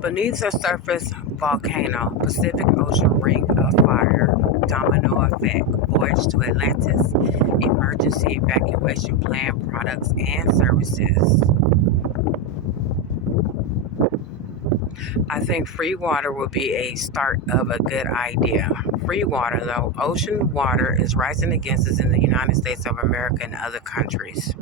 Beneath the surface volcano, Pacific Ocean ring of fire, domino effect, voyage to Atlantis, emergency evacuation plan products and services. I think free water will be a start of a good idea. Free water, though, ocean water is rising against us in the United States of America and other countries.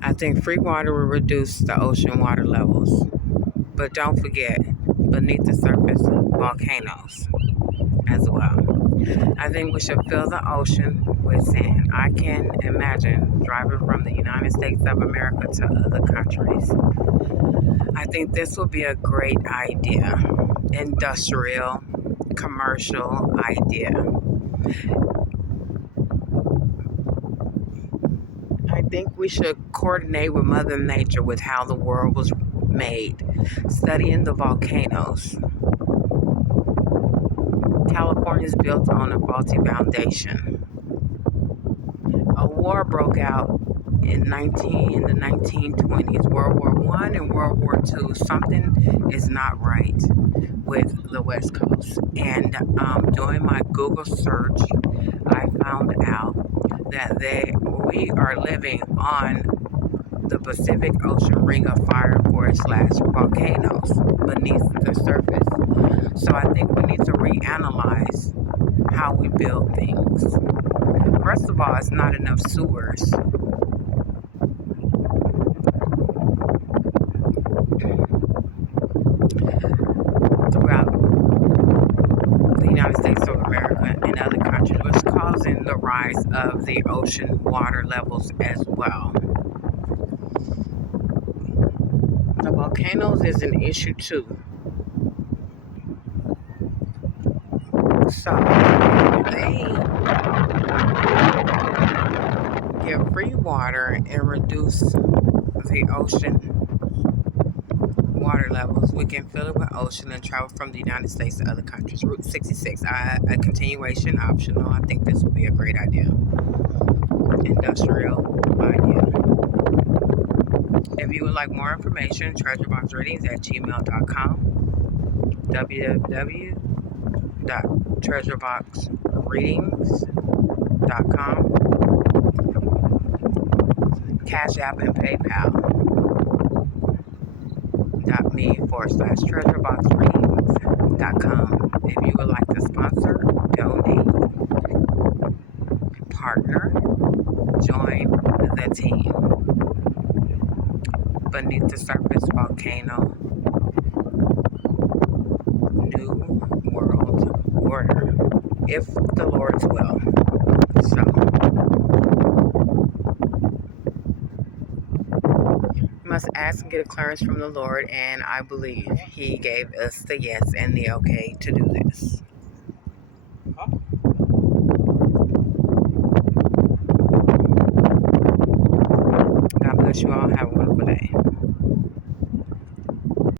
I think free water will reduce the ocean water levels. But don't forget, beneath the surface, volcanoes as well. I think we should fill the ocean with sand. I can imagine driving from the United States of America to other countries. I think this will be a great idea. Industrial, commercial idea. I think we should coordinate with Mother Nature with how the world was made, studying the volcanoes. California is built on a faulty foundation. A war broke out in the 1920s, World War I and World War II. Something is not right with the West Coast. And doing my Google search, I found out that we are living on the Pacific Ocean ring of fire forest / volcanoes beneath the surface. So I think we need to reanalyze how we build things. First of all, it's not enough sewers. Throughout the United States of America and other countries, which is causing the rise of the ocean water levels as well. The volcanoes is an issue too. So they give free water and reduce the ocean water levels. We can fill it with ocean and travel from the United States to other countries. Route 66, a continuation optional. I think this would be a great idea. Industrial idea. If you would like more information, treasureboxreadings@gmail.com, www.treasureboxreadings.com, Cash App and PayPal. .me/treasureboxreadings.com. If you would like to sponsor, donate, partner, join the team. Beneath the surface volcano, new world order, if the Lord's will. So, must ask and get a clearance from the Lord, and I believe He gave us the yes and the okay to do this.